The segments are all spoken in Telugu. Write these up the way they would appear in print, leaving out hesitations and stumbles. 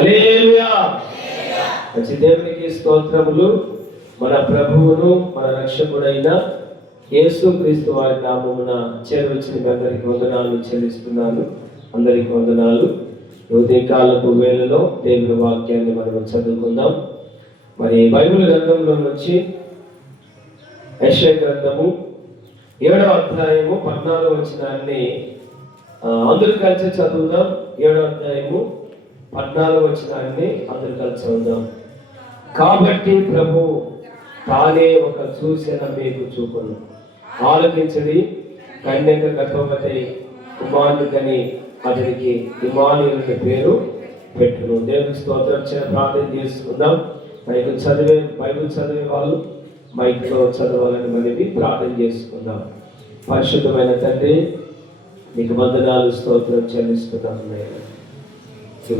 హల్లెలూయా. మంచి దేవునికి స్తోత్రములు. మన ప్రభువును మన రక్షకుడైన యేసుక్రీస్తు వారి నామమున చేరవచ్చిన మీ అందరికి వందనాలు చెల్లిస్తున్నాను. అందరికి వందనాలు. ఉదయకాలపు వేళలో దేవుని వాక్యాన్ని మనం చదువుకుందాం. మరి బైబిల్ గ్రంథంలో నుంచి యెషయా గ్రంథము 7వ అధ్యాయము 14వ వచనాన్ని అందరూ కలిసి చదువుదాం. 7వ అధ్యాయము 14వ వచనాన్ని అందరూ కలిసి చదువుదాం. కాబట్టి ప్రభు తానే ఒక సూచన మీకు చూపును, ఆలకించడి, కన్యక గర్భవతి కుమారుడికని అతనికి ఇమ్మానుయేలు పేరు పెట్టును. దేవుని స్తోత్రం. ప్రార్థన చేసుకుందాం. బైబిల్ చదివే వాళ్ళు మైక్లో చదవాలని మనవి ప్రార్థన చేసుకుందాం. పరిశుద్ధమైన తండ్రి, మీకు వందనాలు స్తోత్రం చెల్లిస్తున్నాం.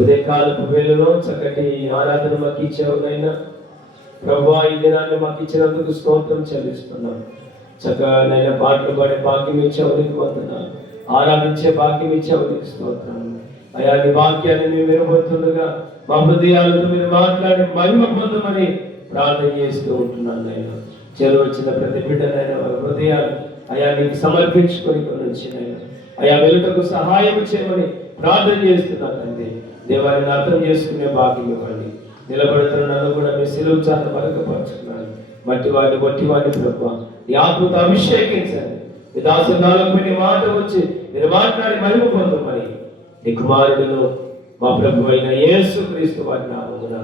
ఉదయకాలపు వేళలో చక్కటి ఆరాధన మాకు ఇచ్చావునైనా ప్రభువా, ఈ దినాన్ని మాకు ఇచ్చినందుకు స్తోత్రం చెల్లిస్తున్నాం. చక్కగా పాటలు పాడే భాగ్యం ఇచ్చావు, నీకు వందనాలు. ఆరాధించే భాగ్యం ఇచ్చావు, నీకు స్తోత్రం. అయా, నీ వాక్యాన్ని మేము వినబోతుండగా మా హృదయాలతో మీరు మాట్లాడి మహిమ పొందమని ప్రార్థన చేస్తూ ఉంటున్నాను. నేను చేరువచ్చిన ప్రతి బిడ్డనైనా వారి హృదయాలు అయా నీకు సమర్పించుకొని వచ్చినైనా అయా వెలుటకు సహాయం చేయమని ప్రార్థన చేస్తున్నాను తండ్రి. దేవాన్ని అర్థం చేసుకునే భాగ్యం ఇవ్వండి. నిలబడుతున్న నన్ను కూడా మీ సిలువ చాట బలకపరుచుకున్నాను. మట్టి వాడిని బట్టి వాడిని ప్రభు ఈ ఆత్మతో అభిషేకించండి. ఈ దాసునాలపై నీ మాట వచ్చి మీరు మాట్లాడి మహిమ పొందమని నీ కుమారుడును మా ప్రభు అయిన యేసుక్రీస్తు వారి నామమున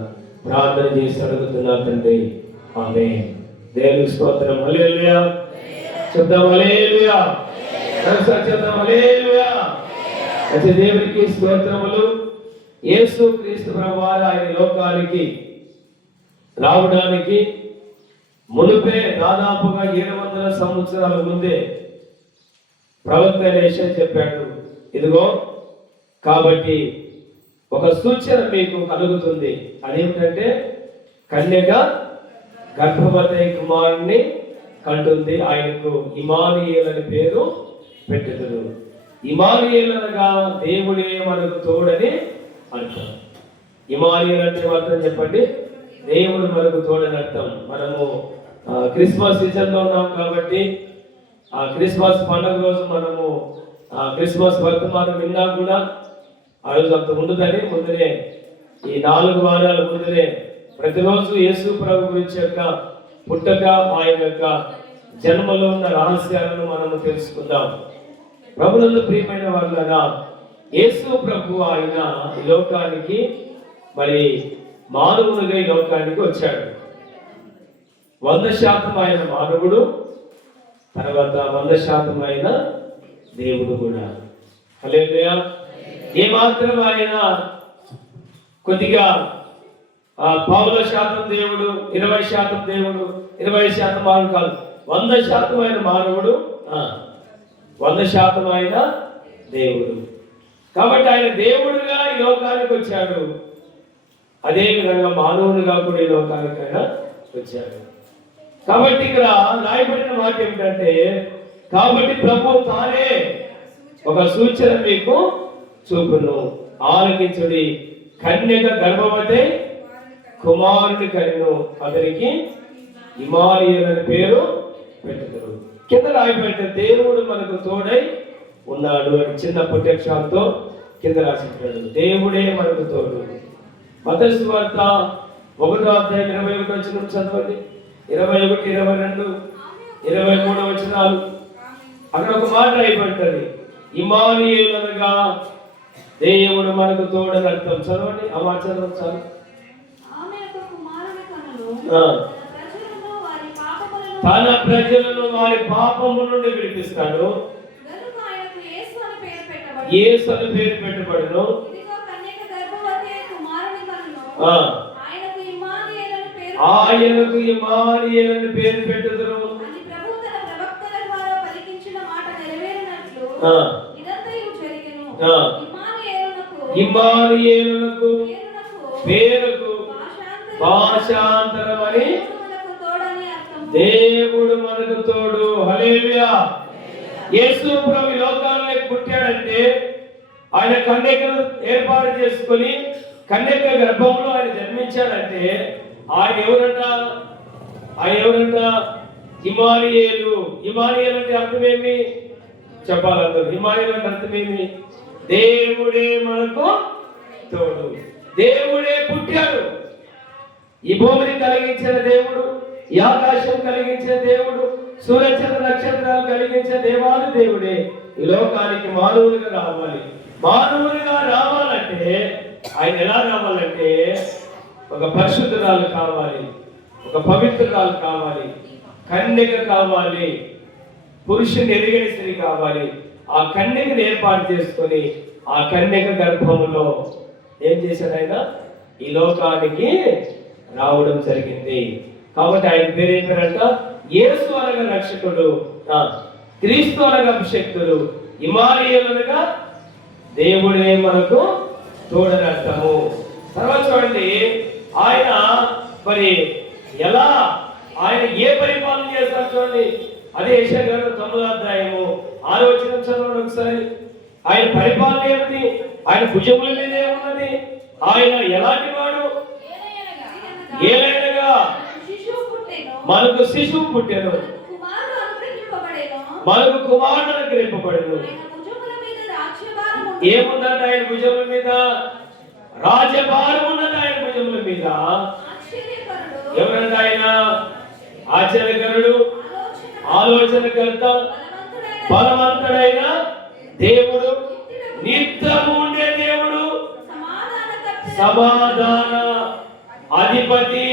ప్రార్థన చేసి అడుగుతున్నా తండ్రి, ఆమేన్. దేవుని స్తోత్రం. హల్లెలూయా. చెప్దాం హల్లెలూయా. చెప్దాం హల్లెలూయా. అయితే దేవునికి స్తోత్రములు. యేసుక్రీస్తు ప్రభువారు ఆయన లోకానికి రావడానికి మునుపే దాదాపుగా 700 సంవత్సరాల ముందే ప్రవక్త యెషయా చెప్పాడు, ఇదిగో కాబట్టి ఒక సూచన మీకు కలుగుతుంది. అదేమిటంటే కన్యక గర్భవతి కుమారుణ్ణి కంటుంది, ఆయనకు ఇమ్మానుయేలు అని పేరు పెట్టుదురు. ఇమ్మానుయేలు అనగా దేవుడే మనకు తోడని అర్థం. ఇమ్మానుయేలు అంటే అర్థం చెప్పండి. దేవుడు మనకు తోడని అర్థం. మనము క్రిస్మస్ సీజన్లో ఉన్నాం కాబట్టి ఆ క్రిస్మస్ పండుగ రోజు మనము క్రిస్మస్ వర్తమానం విన్నా కూడా ఆ రోజు అంత ముందునే ఈ 4 వారాల ముందునే ప్రతిరోజు యేసు ప్రభు గురించి యొక్క పుట్టక, ఆయన యొక్క జన్మలో ఉన్న రహస్యాలను మనము తెలుసుకుందాం. ప్రభునందు ప్రియమైన వాళ్ళగా యేసు ప్రభు ఆయన ఈ లోకానికి మరి మానవునిగా ఈ లోకానికి వచ్చాడు. 100% ఆయన మానవుడు, తర్వాత 100% ఆయన దేవుడు కూడా. హల్లెలూయా. ఏమాత్రం ఆయన కొద్దిగా 15% దేవుడు, 20% దేవుడు, 20% మానవుడు కాదు. 100% ఆయన మానవుడు, 100% ఆయన దేవుడు. కాబట్టి ఆయన దేవుడుగా ఈ లోకానికి వచ్చాడు. అదేవిధంగా మానవునిగా కూడా ఈ లోకానికి ఆయన వచ్చాడు. కాబట్టి ఇక్కడ రాయబడిన మాట ఏమిటంటే, కాబట్టి ప్రభు తానే ఒక సూచన మీకు చూపును, ఆలకించుడి, కన్యక గర్భవతి కుమారుని కన్ను, అతనికి ఇమ్మానుయేలు అని పేరు పెట్టుదురు. కింద రాయబడిన దేవుడు మనకు తోడై ఉన్నాడు అని చిన్న పుట్టక్షరాలతో కింద రాసిస్తాడు. దేవుడే మనకు తోడు. మత్తయి సువార్త 1వ అధ్యాయం 21వ వచనం చదవండి. 21, 22, 23 వచనాలు. అక్కడ ఒక మాట రాయబడ్డది, ఇమ్మానుయేలు అనగా దేవుడు మనకు తోడని అర్థం. చదవండి ఆ మాట చదవండి. చాలు. తన ప్రజలను వారి పాపము నుండి విడిపిస్తాడు, యేసు అని పేరు పెట్టబడును. ఆయనకు ఇమ్మానుయేలు అని పేరు పెట్టుదురు. ఇమ్మానుయేలునకు పేరుకు భాషాంతరమని దేవుడు మనకు తోడు. హల్లెలూయా. యేసు ప్రభు లోకానికి పుట్టాడంటే ఆయన కన్యకను ఏర్పాటు చేసుకొని కన్యక గర్భంలో ఆయన జన్మించాడంటే ఆయన ఎవరంట? హిమాలయేలు. హిమాలయేలు అంటే అర్థమేమి చెప్పాలందరూ? హిమాలయేలు అంటే అర్థమేమి? దేవుడే మనకు తోడు. దేవుడే పుట్టాడు. ఈ భూమిని కలిగించిన దేవుడు, ఈ ఆకాశం కలిగించిన దేవుడు, సూర్యచంద్ర నక్షత్రాలు కలిగించిన దేవాది దేవుడే ఈ లోకానికి మానవులుగా రావాలి. మానవులుగా రావాలంటే ఆయన ఎలా రావాలంటే ఒక పరిశుద్ధురాలు కావాలి, ఒక పవిత్రురాలు కావాలి, కన్యక కావాలి, పురుషుని ఎరిగిన స్త్రీ కావాలి. ఆ కన్యకను ఏర్పాటు చేసుకొని ఆ కన్యక గర్భములో ఏం చేశాడు? ఆయన ఈ లోకానికి రావడం జరిగింది. కాబట్టి ఆయన పేరు ఏం పేరంట? యేసు అనగా రక్షకుడు, క్రీస్తు అనగా అభిషక్తుడు, ఇమానుయేలు అనగా దేవుడే మనకు తోడని అర్థము. తర్వాత చూడండి, ఆయన మరి ఎలా, ఆయన ఏ పరిపాలన చేస్తారు చూడండి. అదే యెషయా గ్రంథం 9వ అధ్యాయము 6వ వచనం చదవండి ఒకసారి. ఆయన పరిపాలన ఏమిటి? ఆయన భుజముల మీద ఏమున్నది? ఆయన ఎలాంటి వాడు? ఏలైనగా మనకు శిశువు పుట్టెను, మనకు కుమారుడు అనుగ్రహింపబడెను. ఏముందంట ఆయన భుజముల మీద? రాజ్యభారం ఉన్నది ఆయన భుజముల మీద. ఎవరంటే ఆయన? ఆశ్చర్యకరుడు, ఆలోచనకర్త, బలవంతుడైన దేవుడు, నిత్యము ఉండే దేవుడు, సమాధాన అధిపతి,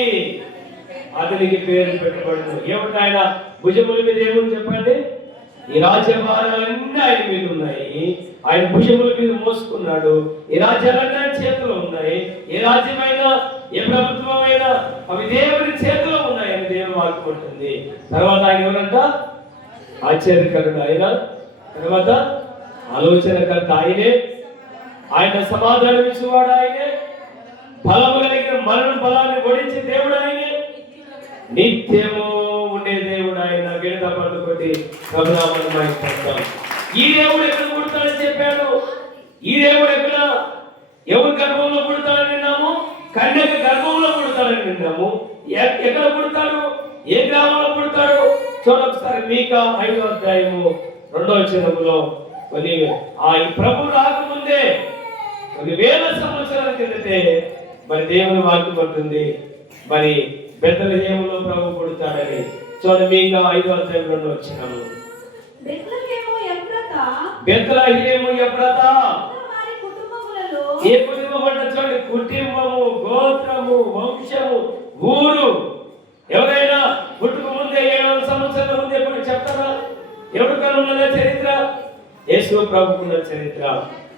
అతనికి పేరు పెట్టబడును. ఏమంటే ఆయన భుజముల మీద ఏముంది చెప్పండి? ఈ రాజ్యభారాలన్నీ ఆయన మీద ఉన్నాయి. ఆయన భుజముల మీద మోసుకున్నాడు. ఈ రాజ్యాలన్నీ ఆయన చేతిలో ఉన్నాయి. ఏ రాజ్యమైనా, ఏ ప్రభుత్వమైనా అవి దేవుని చేతిలో ఉన్నాయి అని దేవుని వాక్యం ఉంటుంది. తర్వాత ఆయన ఎవరంట? ఆశ్చర్యకరుడు ఆయన, తర్వాత ఆలోచనకర్త ఆయనే, ఆయన సమాధానం ఇచ్చేవాడు ఆయనే, బలము కలిగిన మరణం బలాన్ని ఓడించే దేవుడు ఆయనే, నిత్యము ఉండే దేవుడు ఆయన. గిడత పట్టుకొట్టి ప్రభునామాన్ని పెడతాం. ఈ దేవుడు ఎక్కడ పుడతాడని చెప్పాడు? ఈ దేవుడు ఎక్కడ, ఎవరి గర్భంలో పుడతాడని విన్నాము? కన్యక గర్భంలో పుడతాడని విన్నాము. ఎక్కడ పుడతాడు? ఏ గ్రామంలో పుడతాడు? చూడొకసారి మీకా 5వ అధ్యాయము 2వ వచనంలో ఈ ప్రభు రాకముందే కొన్ని వేల సంవత్సరాల కిందటే మరి దేవుని వాక్యం ఉంటుంది, మరి బెత్లెహేములో ప్రభు పుడతాడని. చూడండి, మీకా 5వ అధ్యాయం 2వ వచనము. బెత్లెహేము ఎఫ్రాతా. ఏ కుటుంబం అంటే చూడండి, కుటుంబము, గోత్రము, వంశము, ఊరు. ఎవరైనా పుట్టుక ముందే 700 సంవత్సరాల ముందే చెప్తారా? ఎవరికైనా ఉన్నదా చరిత్ర? యేసు ప్రభుకున్న చరిత్ర.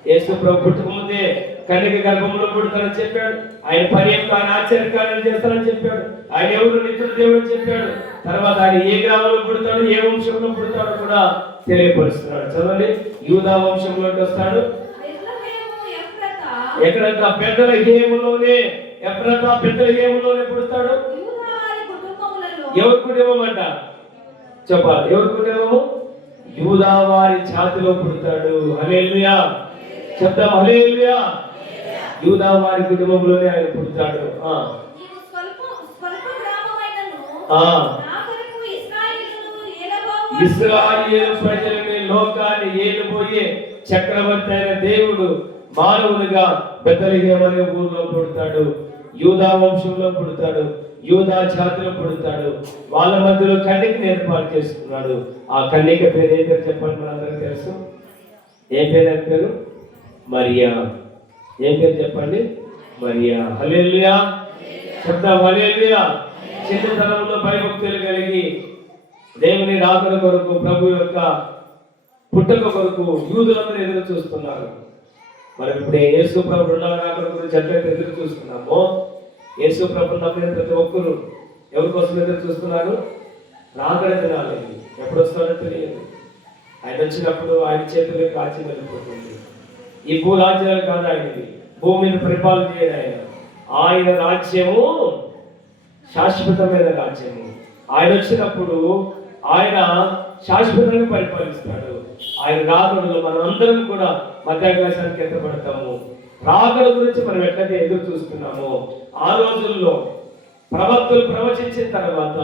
యేసు ప్రభు పుట్టుక ముందే కన్యక గర్భంలో పుడతానని చెప్పాడు. ఆయన పని ఆయన ఆశ్చర్యకార్యాలు చేస్తానని చెప్పాడు. ఆయన ఎవరు? నిత్యుడు దేవుడు అని చెప్పాడు. తర్వాత ఆయన ఏ గ్రామంలో పుడతాడు, ఏ వంశంలో పుడతాడో కూడా తెలియపరుస్తున్నాడు. చదవండి, యూదా వంశంలోకి వస్తాడు. ఎక్కడంతా? బెత్లెహేములోనే. ఎఫ్రాతా బెత్లెహేములోనే పుడతాడు. ఎవరి కుటుంబం అంట? చెప్పాలి, ఎవరి కుటుంబము? యూదా వారి ఛాతిలో పుడతాడు. హల్లెలూయా చెప్తాం, హల్లెలూయా. యూదా వారి కుటుంబంలోనే ఆయన పుడతాడు. ఇశ్రాయేలు ప్రజలని, లోకాన్ని ఏలుబోయే చక్రవర్తి అయిన దేవుడు మానవునిగా బెత్లెహేము అనే ఊరిలో పుడతాడు. యూదా వంశంలో పుడతాడు, యూదా జాతిలో పుడతాడు. వాళ్ళ మధ్యలో కన్యకని ఏర్పాటు చేసుకున్నాడు. ఆ కన్యక పేరు ఏ పేరు చెప్పండి? మనందరికీ తెలుసు. ఏ పేరు? అని పేరు మరియా. ఏం పేరు చెప్పండి? మరియా. హల్లెలూయా చెప్తాం, హల్లెలూయా. చిన్నతనంలో భయభక్తులు కలిగి దేవుని రాకడ కొరకు, ప్రభు యొక్క పుట్టుక కొరకు యూదులందరూ ఎదురు చూస్తున్నారు. మనం ఇప్పుడు యేసు ప్రభు రెండవ రాకడ గురించి ఎట్లయితే ఎదురు చూస్తున్నామో, యేసు ప్రభు నమ్మిన ప్రతి ఒక్కరు ఎవరి కోసం ఎదురు చూస్తున్నారు? రాకడ దినాలి. ఎప్పుడు వస్తాడో తెలియదు. ఆయన వచ్చినప్పుడు ఆయన చేతులకు రాజ్యం వెళ్ళిపోతుంది. ఈ భూ రాజ్యాలు కాదు ఆయనది, భూమిని పరిపాలన చేయడు ఆయన. ఆయన రాజ్యము శాశ్వతమైన రాజ్యము. ఆయన వచ్చినప్పుడు ఆయన శాశ్వతంగా పరిపాలిస్తాడు. ఆయన రాకడలో మనం అందరం కూడా మధ్యాకాశానికి ఎత్తబడతాము. రాకడ గురించి మనం ఎట్లయితే ఎదురు చూస్తున్నామో, ఆ రోజుల్లో ప్రవక్తలు ప్రవచించిన తర్వాత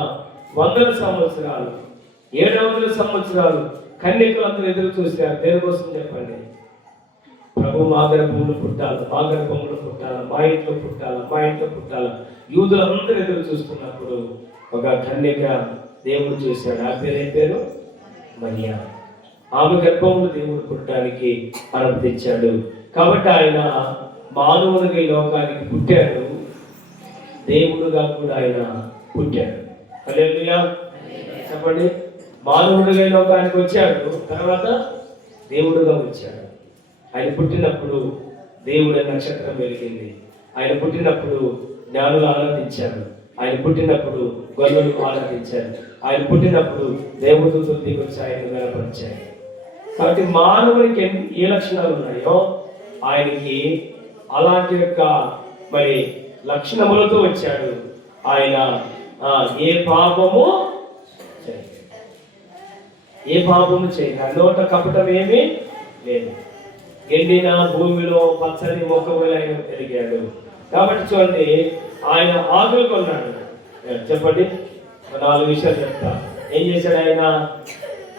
100 సంవత్సరాలు 700 సంవత్సరాలు కన్యకులందరూ ఎదురు చూశారు. దేనికోసం చెప్పండి? ప్రభు మా గర్భంలో పుట్టాలి, మా గర్భంలో పుట్టాల, మా ఇంట్లో పుట్టాల, మా ఇంట్లో పుట్టాల. యూదులందరూ ఎదురు చూస్తున్నప్పుడు ఒక కన్యక దేవుడు చూశాడు. ఆ పేరు మరియా. ఆమె గర్భంలో దేవుడు పుట్టడానికి అనుమతించాడు. కాబట్టి ఆయన మానవునిగా ఈ లోకానికి పుట్టాడు, దేవుడుగా కూడా ఆయన పుట్టాడు. హల్లెలూయా చెప్పండి. మానవుడిగా ఈ లోకానికి వచ్చాడు, తర్వాత దేవుడుగా వచ్చాడు. ఆయన పుట్టినప్పుడు దేవుడి నక్షత్రం వెలిగింది. ఆయన పుట్టినప్పుడు జ్ఞానులు ఆరాధించారు. ఆయన పుట్టినప్పుడు గొర్రెలు ఆరాధించారు. ఆయన పుట్టినప్పుడు దేవదూతలు దిగొచ్చి ఆయన గణపరిచారు. కాబట్టి మానవునికి ఏ లక్షణాలు ఉన్నాయో ఆయనకి అలాంటి యొక్క మరి లక్షణములతో వచ్చాడు. ఆయన ఏ పాపము చేయలేదు. నోట కపటం ఏమీ లేదు. ఎండిన భూమిలో పచ్చని మొక్కలు ఆయన పెరిగాడు. కాబట్టి చూడండి, ఆయన ఆకులు కొన్నాడు. చెప్పండి, 4 విషయాలు చెప్తా. ఏం చేశాడు? ఆయన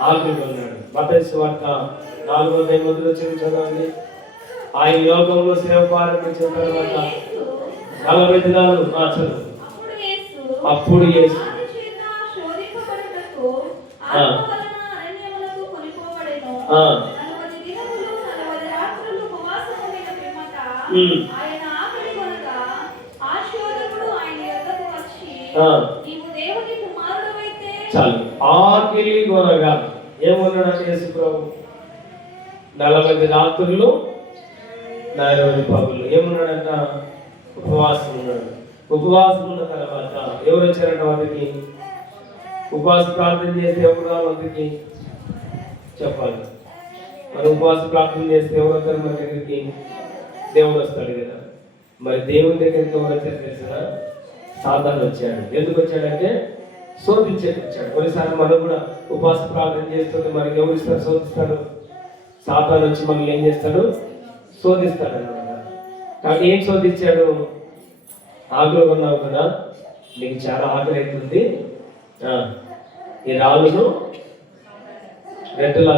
ఆకులు కొన్నాడు. మత్తయి సువార్త 4:8 చదవండి. ఆయన యోగంలో సేవ ప్రారంభించిన తర్వాత 40 దినాలు చదువు. అప్పుడు యేసు చాలు. ఆకిలి కొనగా ఏమన్నాడు యేసు ప్రభు? 40 రాత్రులు 40 పగులు ఏమన్నాడంట? ఉపవాసం ఉన్నాడు. ఉపవాసం ఉన్న తర్వాత ఎవరు వచ్చారంట వారికి? ఉపవాస ప్రార్థన చేస్తే ఎవరు రావాలికి చెప్పాలి. మరి ఉపవాస ప్రార్థన చేస్తే ఎవరు వస్తారు మన దగ్గరికి? దేవుడు వస్తాడు కదా. మరి దేవుని దగ్గరికి ఎవరు వచ్చారు తెలుసా? సాతాను వచ్చాడు. ఎందుకు వచ్చాడంటే శోధించేది వచ్చాడు. కొన్నిసార్లు మనం కూడా ఉపవాస ప్రార్థన చేస్తుంటే మనకి ఎవరు ఇస్తారు? శోధిస్తాడు. సాతాను వచ్చి మనల్ని ఏం చేస్తాడు? శోధిస్తాడు అన్నమాట. కాబట్టి ఏం శోధించాడు? ఆకులు కొన్నావు కదా, నీకు చాలా ఆకలి అవుతుంది, ఈ రాళ్ళను రెట్టలు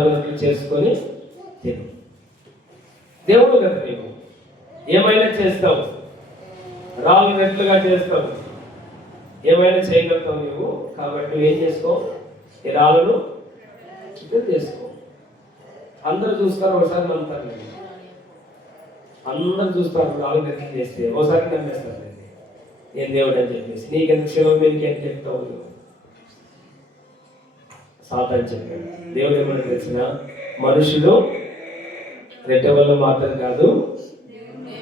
చేసుకొని తిను. దేవుడు కదా, నీవు ఏమైనా చేస్తావు, రాళ్ళు రెట్లుగా చేస్తావు, ఏమైనా చేయగలుగుతావు నీవు. కాబట్టి నువ్వు ఏం చేసుకో, ఈ రాళ్ళను చేసుకో. అందరూ చూస్తారు, ఒకసారి నమ్ముతారు. నేను అందరూ చూస్తారు రాళ్ళు రెట్లు చేస్తే ఒకసారి నమ్మేస్తారు. నేను దేవుడు అని చెప్పేసి నీకెందుకు క్షేమం మీకు ఏం చెప్తావు? సాతాను చెప్పాడు. దేవుడు ఏమన్నా తెలిసిన మనుషులు రెట్ట వల్ల మాత్రం కాదు,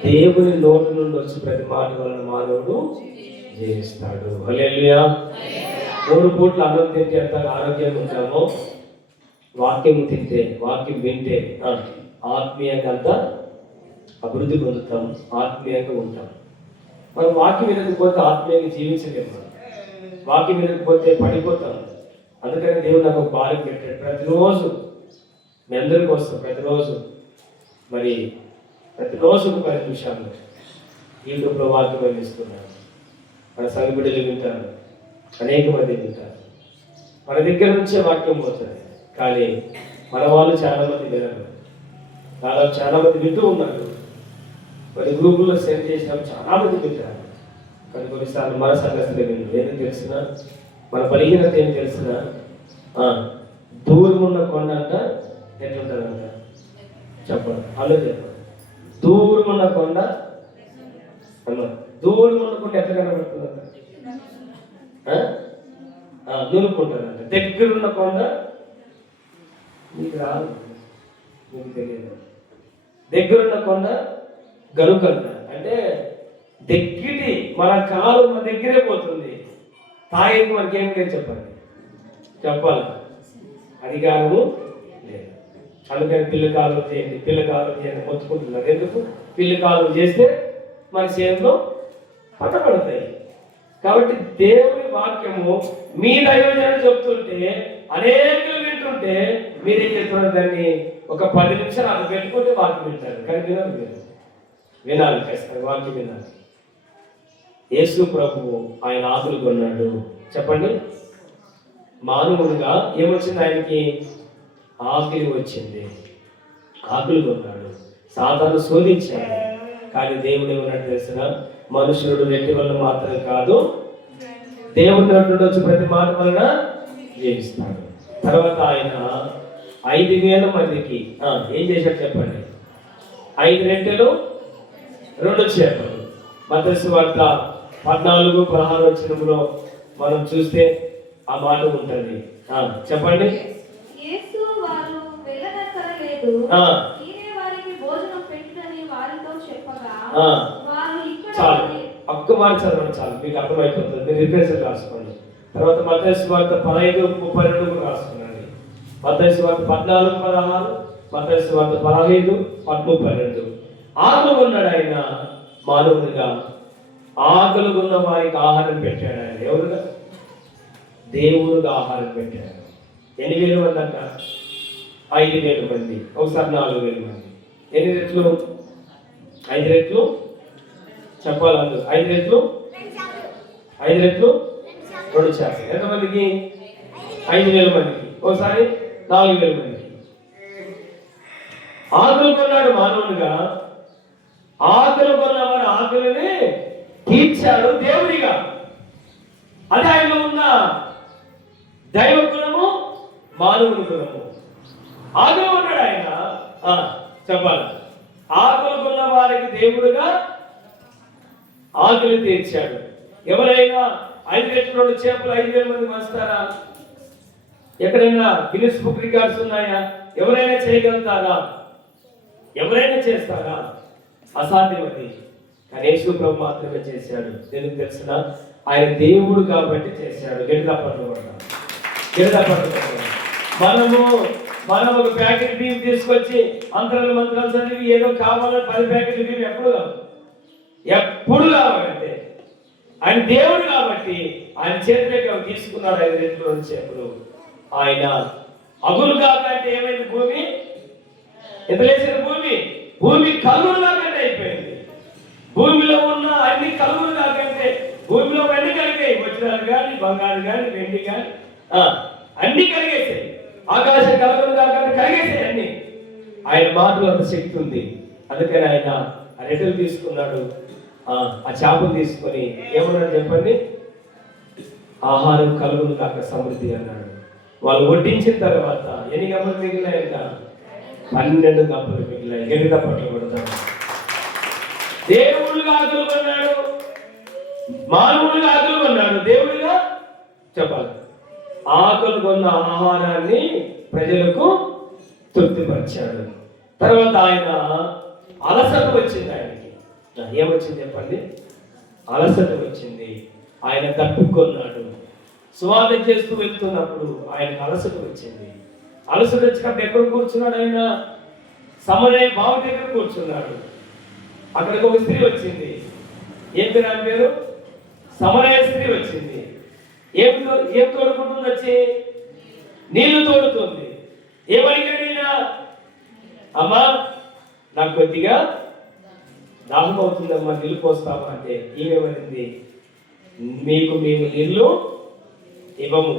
దేవుని నోటి నుండి వచ్చి ప్రతి మాట వలన మానవుడు జీవిస్తాడు. హల్లెలూయా. 3 పూట్ల అన్నం తింటే ఎంత ఆరోగ్యంగా ఉంటామో, వాక్యం తింటే, వాక్యం వింటే ఆత్మీయంగా అంతా అభివృద్ధి పొందుతాం, ఆత్మీయంగా ఉంటాం. మనం వాక్యం వినకపోతే ఆత్మీయంగా జీవించలేము. వాక్యం వినకపోతే పడిపోతాం. అందుకని దేవుడు నాకు ఒక భార్య పెట్టాడు. ప్రతిరోజు మీ అందరి కోసం ప్రతిరోజు ఒక 10 నిమిషాలు యూట్యూబ్లో వాక్యం అందిస్తున్నాను. మన సంఘ బిడ్డలు వింటారు, అనేక మంది వింటారు. మన దగ్గర నుంచే వాక్యం పోతుంది. కానీ మన వాళ్ళు చాలా మంది వినరు. దాదాపు చాలా మంది వింటూ ఉన్నారు. కొన్ని గ్రూపుల్లో సెండ్ చేసినప్పుడు చాలా మంది వింటారు. కానీ కొన్నిసార్లు మన సంగతులు వినరు. ఏం తెలిసిన మన బలహీనత ఏం తెలిసిన, దూరం ఉన్న కొండ అంట ఎట్లుంటుందంట చెప్పండి. అలా చెప్పండి. దూరం ఉన్న కొండ ఎట్లా కనబడుతుందంట? నూరుకుంటుందంట. దగ్గరున్న కొండ నీకు రాదు, నీకు తెలియదు. దగ్గరున్న కొండ గరుకంట. అంటే దగ్గర మన కాలు మన దగ్గరే పోతుంది. తాయికి మనకి ఏం లేదు చెప్పాలి. అధికారము లేదు. అందుకని పిల్ల కాలం చేయండి మొత్తుకుంటున్నారు. ఎందుకు? పిల్ల కాలం చేస్తే మన చేతిలో పట్టబడతాయి. కాబట్టి దేవుని వాక్యము మీ దైవజనం చెప్తుంటే, అనేకులు వింటుంటే మీరేం చేస్తున్నారు? దాన్ని ఒక 10 నిమిషాలు అది పెట్టుకుంటే వాక్యం వింటారు. కానీ వినరు. వినాలి, ఖచ్చితంగా వాక్యం వినాలి. యేసు ప్రభువు ఆయన ఆకులు కొన్నాడు. చెప్పండి. మానవుడుగా ఏమొచ్చింది ఆయనకి? ఆకలి వచ్చింది. ఆకులు కొన్నాడు. సాతాను శోధించాడు. కానీ దేవుడు ఏమన్నాడు తెలిసిన? మనుషుడు రెట్టి వల్ల మాత్రం కాదు, దేవుడి నోటి వచ్చి ప్రతి మాట వలన జీవిస్తాడు. తర్వాత ఆయన 5,000 మందికి ఏం చేశాడు చెప్పండి? 5 రొట్టెలు 2 చేపలు. మత్తయి సువార్త 14-16 వచనంలో మనం చూస్తే ఆ మాట ఉంటుంది. చెప్పండి. చాలు, ఒక్క మాట చదవండి చాలు, మీకు అర్థమైపోతుంది. మీరు రిఫరెన్స్ రాసుకోండి. తర్వాత మత్తయి సువార్త 15-32 రాసుకున్నాండి. మత్తయి సువార్త 14-16, మత్తయి సువార్త 15-32. ఆకలి ఉన్నాడు ఆయన మానవునిగా. ఆకలి ఉన్న వారికి ఆహారం పెట్టాడు ఆయన. ఎవరుగా? దేవుడుగా ఆహారం పెట్టాడు. 8,000 మంది అంట? 5,000 మంది. ఒకసారి 4,000 మంది. ఎన్ని రెట్లు? 5 రెట్లు చెప్పాలి అందరూ. 5 రెట్లు 2 చేపలు. ఎంతమందికి? 5,000 మందికి. ఒకసారి 4,000 మందికి. ఆకలి కొన్నాడు మానవునిగా. ఆకలి కొన్నవాడు ఆకలిని తీర్చాడు దేవుడిగా. అది ఆయనలో ఉన్న దైవ గుణము, మానవుని గుణము. ఆకలి ఉన్నాడు ఆయన. చెప్పాలి. ఆకలి కొన్న వారికి దేవుడుగా ఆకలి తీర్చాడు. ఎవరైనా 5 రెట్లు 2 చేపలు 5,000 మంది వస్తారా? ఎక్కడైనా గిన్నిస్ బుక్ రికార్డ్స్ ఉన్నాయా? ఎవరైనా చేయగలుగుతారా? ఎవరైనా చేస్తారా? అసాధ్యమది. కానీ యేసు ప్రభు మాత్రమే చేశాడు. ఎందుకు తెలిసిన? ఆయన దేవుడు కాబట్టి చేశాడు. గెడదా పట్టుకోవడం. మనం ఒక ప్యాకెట్ బియ్యం తీసుకొచ్చి మంత్రాలు చదివి ఏదో కావాలని 10 ప్యాకెట్లు బియ్యం ఎప్పుడు కావాలంటే ఆయన దేవుడు కాబట్టి ఆయన చేతిలోకి తీసుకున్నాడు 5 రెట్లు 2 చేపలు. ఆయన అగులు కాకంటే ఏమైంది? భూమి ఎంత లేచిన భూమి కలుగులు కాకంటే అయిపోయింది. భూమిలో ఉన్న అన్ని కలుగులు కాకంటే భూమిలో అన్ని కలిగాయి. వజ్రాలు కానీ, బంగారు కానీ, వెండి కానీ అన్ని కలిగేసాయి. ఆకాశం కలుగులు కాకంటే కలిగేసాయి అన్ని. ఆయన మాటలో అంత శక్తి ఉంది. అందుకని ఆయన ఆ రెట్టెలు తీసుకున్నాడు. ఆ చేపలు తీసుకొని ఏమన్నాడు చెప్పండి? ఆహారం కలుగులు కాక సమృద్ధి అన్నాడు. వాళ్ళు వడ్డించిన తర్వాత ఎన్ని గంపలు మిగిలినాయంట? 12 గంపలు మిగిలినాయి. గట్టిగా పట్టుకోబడతాడు. దేవుడుగా ఆకులు కొన్నాడు, మానవుడిగా ఆకులు కొన్నాడు, దేవుడిగా చెప్పాలి. ఆకులు కొన్న ఆహారాన్ని ప్రజలకు తృప్తిపరిచాడు. తర్వాత ఆయన అలసట వచ్చింది. ఆయనకి ఏమొచ్చింది చెప్పండి? అలసట వచ్చింది. ఆయన తప్పుకొన్నాడు. సువార్త చేస్తూ వెళ్తున్నప్పుడు ఆయనకు అలసట వచ్చింది. అలసట వచ్చినప్పుడు ఎక్కడ కూర్చున్నాడు ఆయన? సమరయ బావి దగ్గర కూర్చున్నాడు. అక్కడికి ఒక స్త్రీ వచ్చింది. ఏం పేరు ఆమె పేరు? సమరయ స్త్రీ వచ్చింది. ఏం తోడుకుంటుంది? వచ్చి నీళ్లు తోడుతుంది. ఏమడిగాడు ఈయన? అమ్మా నాకు కొద్దిగా దాహం అవుతుందమ్మా, నీళ్ళు పోస్తామా అంటే ఈమెమనింది? మీకు మేము నీళ్ళు ఇవ్వము,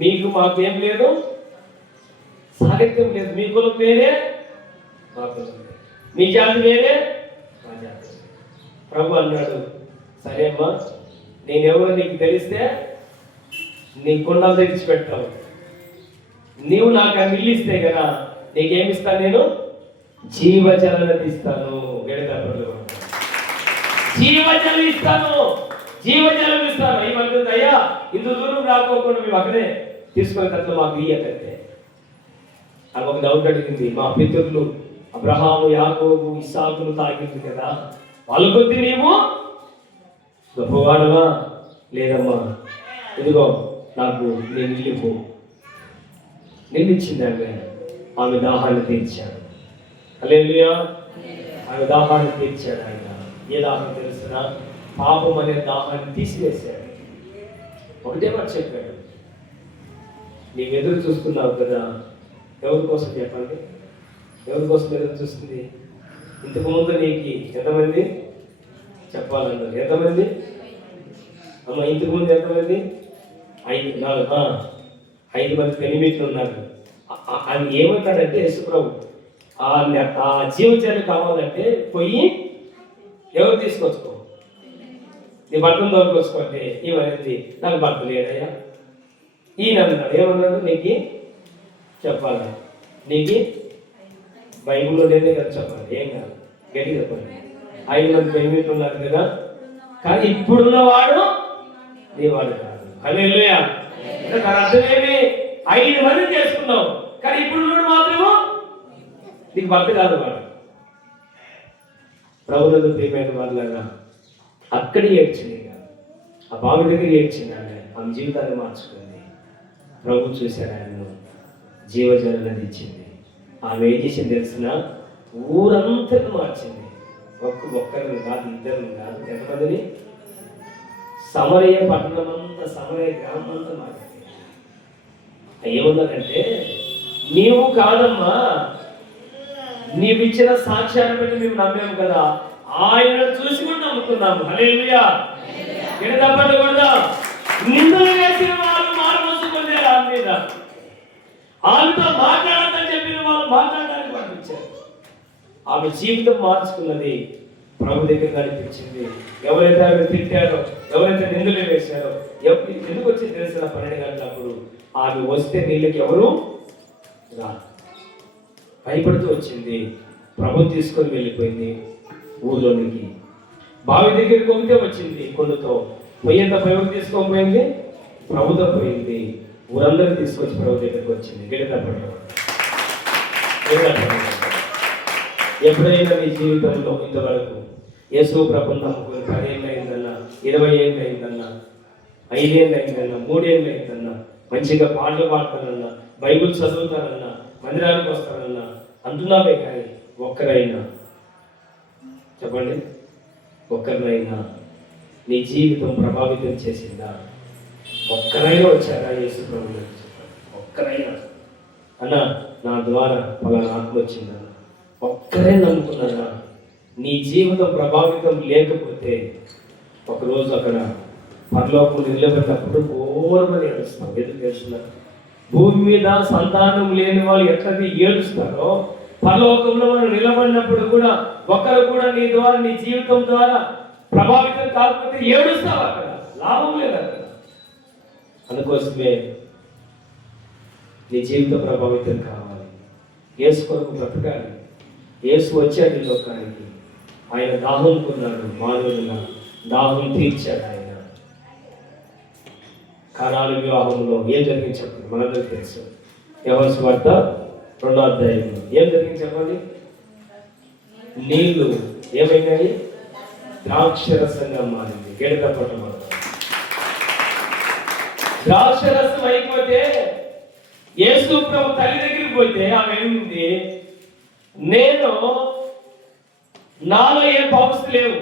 మీకు మాకేం లేదు, సాహిత్యం లేదు. మీ కులం వేరే, మా కులం వేరే, మీ జాతి వేరే, మా జాతి. ప్రభు అన్నాడు, సరే అమ్మా, నేనెవరో నీకు తెలిస్తే నీ కుండలు తెచ్చి పెడతావు. నీవు నాకు ఆ మిల్లు ఇస్తే కదా నీకేమిస్తాను? నేను జీవజలం ఇస్తాను. జీవజలం ఇస్తాను, జీవజలం ఇస్తాను. ఈ మధ్య అయ్యా ఇంత దూరం రాకోకుండా మేము అక్కడే తీసుకునే తట్ల మాకు ఇయ్యకంటే నాకు ఒక డౌట్ అడిగింది. మా పితరులు అబ్రహాము, యాకోబు, ఇస్సాకులు తాగింది కదా, వాళ్ళ కొద్ది నీవు గొప్పవాడవా? లేదమ్మా, ఇదిగో నాకు నేను నిలిచింది. ఆమె దాహాన్ని తీర్చాడు. హల్లెలూయా. ఆమె దాహాన్ని తీర్చాడు ఆయన. ఏ దాహం తెలుసునా? పాపం అనే దాహాన్ని తీసివేశాడు. ఒకటే మాట చెప్పాడు, నీవు ఎదురు చూస్తున్నావు కదా, ఎవరి కోసం చెప్పండి? ఎవరి కోసం ఎదురు చూస్తుంది? ఇంతకు ముందు నీకు ఎంతమంది చెప్పాలన్నారు? ఎంతమంది అమ్మ? ఇంతకు ముందు ఎంతమంది? 5 మంది పెనిమిట్లు ఉన్నారు. అది ఏమంటాడంటే యేసుప్రభు, ఆ జీవజాలు కావాలంటే పోయి ఎవరు తీసుకొచ్చుకో, నీ భర్తను దొరకొచ్చుకోండి. ఏమనేది, నాకు భర్త లేడయ్యా. ఈయన అన్నాడు, ఏమన్నాడు? నీకు చెప్పాలి, నీకు బైబిల్లో లేదే కదా చెప్పాలి. ఏం కాదు, గట్టి చెప్పండి. 5 మంది పెనిమిట్లు ఉన్నారు కదా, కానీ ఇప్పుడున్నవాడు నీ వాడు కాదు. హల్లెలూయా. అర్థమేమి? 5 మంది చేసుకున్నావు, కానీ ఇప్పుడు మాత్రము నీకు భర్త కాదు వాడు. ప్రభువులో ప్రియమైన వాళ్ళగా అక్కడే ఏడ్చింది, ఆ బావి దగ్గర ఏడ్చింది. ఆమె జీవితాన్ని మార్చుకుంది. ప్రభు చూశాడు, ఆయనను జీవజలను ఇచ్చింది. ఆమె ఏం చేసింది తెలిసిన? ఊరంతా మార్చింది. ఒక్కరిని కాదు, ఇద్దరిని కాదు, ఎంతమందిని? సమరయ పట్టణం అంతా, సమరయ గ్రామం అంతా మారింది. ఏమన్నారంటే, నీవు కాదమ్మా, నీవిచ్చిన సాక్ష్యాన్ని బట్టి మేము నమ్మాము కదా, ఆయన చూసి కూడా నమ్ముతున్నాము. హల్లెలూయా. ఎడతపడకూడదా? నిందలు వేసిన వాళ్ళు మారుమనసు పొందారు. ఆమె మీద ఆమెతో మాట్లాడద్దని చెప్పిన వాళ్ళు మాట్లాడడానికి పంపించారు. ఆమె జీవితం మార్చుకున్నది, ప్రభు దగ్గర నడిపించింది. ఎవరైతే ఆమె తిట్టారో, ఎవరైతే నిందలు వేశారో, ఎందుకు వచ్చి తెలిసిన 12 గంటలప్పుడు ఆమె వస్తే నీళ్ళకి ఎవరు రా, భయపడుతూ వచ్చింది. ప్రభు తీసుకొని వెళ్ళిపోయింది ఊర్లోనికి. బావి దగ్గరికి కొమ్మితే వచ్చింది కొన్నుతో, పొయ్యేంత ప్రభుకి తీసుకొని పోయింది, ప్రభుతో పోయింది. ఊరందరూ తీసుకొచ్చి ప్రభు దగ్గరికి వచ్చింది. గిడతపడడం. ఎప్పుడైనా నీ జీవితంలో ఇంతవరకు యేసు ప్రభుని నమ్ముకొని 10 ఏళ్ళు అయిందన్నా, 20 ఏళ్ళు అయిందన్నా, 5 ఏళ్ళు అయిందన్నా, 3 ఏళ్ళు అయిందన్నా, మంచిగా పాటలు పాడతానన్నా, బైబిల్ చదువుతానన్నా, మందిరానికి వస్తానన్నా అంటున్నావే, కానీ ఒక్కరైనా చెప్పండి, ఒక్కరినైనా నీ జీవితం ప్రభావితం చేసిందా? ఒక్కరైనా వచ్చారా యేసు ప్రభు? ఒక్కరైనా అన్నా, నా ద్వారా పలానా ఆత్మ వచ్చిందన్న ఒక్కరే నమ్ముకున్నారా? నీ జీవితం ప్రభావితం లేకపోతే ఒకరోజు అక్కడ పరలోకం నిలబడినప్పుడు ఘోరమని ఏడుస్తాం. ఎందుకు ఏడుస్తున్నారు? భూమి మీద సంతానం లేని వాళ్ళు ఎట్లయితే ఏడుస్తారో, పరలోకంలో మనం నిలబడినప్పుడు కూడా ఒకరు కూడా నీ ద్వారా, నీ జీవితం ద్వారా ప్రభావితం కాకపోతే ఏడుస్తావు. అక్కడ లాభం లేదు. అక్కడ అందుకోసమే నీ జీవితం ప్రభావితం కావాలి. యేసు కొరకు బ్రతకాలి. యేసు వచ్చాడు ఈ లోకానికి. ఆయన దాహం కొన్నాడు, మానవుడిగా దాహం తీర్చాడు. ఆయన కానాను వివాహంలో ఏం జరిగింది చెప్పండి, మనందరికీ తెలుసు. యోహాను సువార్త 2వ అధ్యాయంలో ఏం జరిగింది చెప్పండి? నీళ్లు ఏమైనాయి? ద్రాక్షరసంగా మారింది. గెడతపట్టం. ద్రాక్షరసం అయిపోతే యేసు ప్రభు తల్లి దగ్గరికి పోతే ఆమె ఏమింది? నేను నాలో ఏ పవర్స్ లేవు,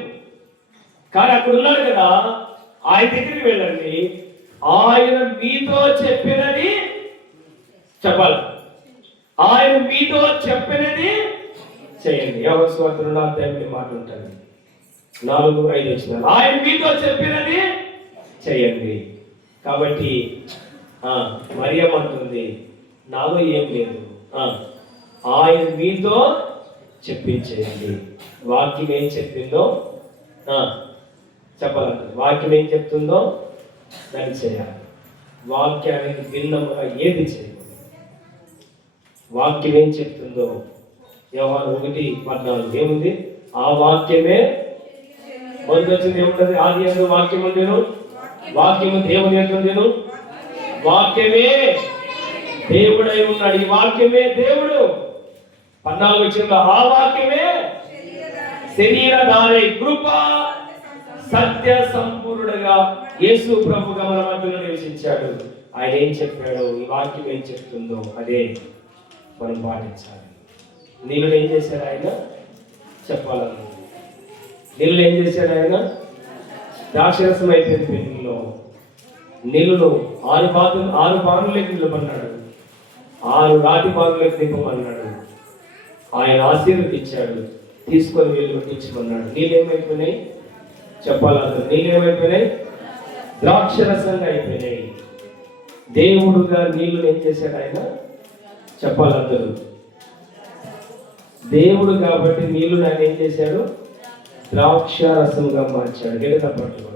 కానీ అక్కడ ఉన్నాడు కదా, ఆయన దగ్గరికి వెళ్ళండి, ఆయన మీతో చెప్పినది చెప్పాలి, ఆయన మీతో చెప్పినది చేయండి. యోహాను సువార్త 2వ అధ్యాయంలో మాట ఉంటుంది, 4-5 వచ్చిన ఆయన మీతో చెప్పినది చేయండి. కాబట్టి మరియమ్మ అంటుంది, నాలో ఏం లేదు, ఆయన మీతో చెప్పించేయండి. వాక్యం ఏం చెప్పిందో చెప్పాలంట. వాక్యం ఏం చెప్తుందో దాన్ని చేయాలి. వాక్యానికి భిన్నముగా ఏది చేయకూడదు. వాక్యం ఏం చెప్తుందో యోహాను 1:14 ఏముంది? ఆ వాక్యమే మొదటి వచ్చింది. ఏముంటది? ఆది యందు వాక్యం ఉండెను, వాక్యము దేవుని యొద్ద ఉండెను, వాక్యమే దేవుడై ఉన్నాడు. ఈ వాక్యమే దేవుడు. 14 వచ్చిన ఆ వాక్యమే శరీరధారై కృప సత్య సంపూర్ణుడుగా యేసు ప్రభుగా మన మధ్యలో నివసించాడు. ఆయన ఏం చెప్పాడో, ఈ వాక్యం ఏం చెప్తుందో అదే మనం పాటించాలి. నీళ్ళు ఏం చేశాడు ఆయన? చెప్పాలని నీళ్ళు ఏం చేశాడు ఆయన? ద్రాక్షరసం అయిపోయింది పెళ్లిలో. నీళ్ళను 6 పానులకి నిలబడినాడు, 6 రాతి పానులకి నింపమన్నాడు. ఆయన ఆశీర్వదించాడు. తీసుకొని వెళ్ళి వడ్డించమన్నాడు. నీళ్ళేమైపోయినాయి చెప్పాలి, అందరూ నీళ్ళేమైపోయినాయి? ద్రాక్షరసంగా అయిపోయినాయి. దేవుడుగా నీళ్లు ఏం చేశాడు ఆయన చెప్పాలి అందరూ? దేవుడు కాబట్టి నీళ్లు ఆయన ఏం చేశాడు? ద్రాక్షరసంగా మార్చాడు. గెలుత పట్టుకోవడం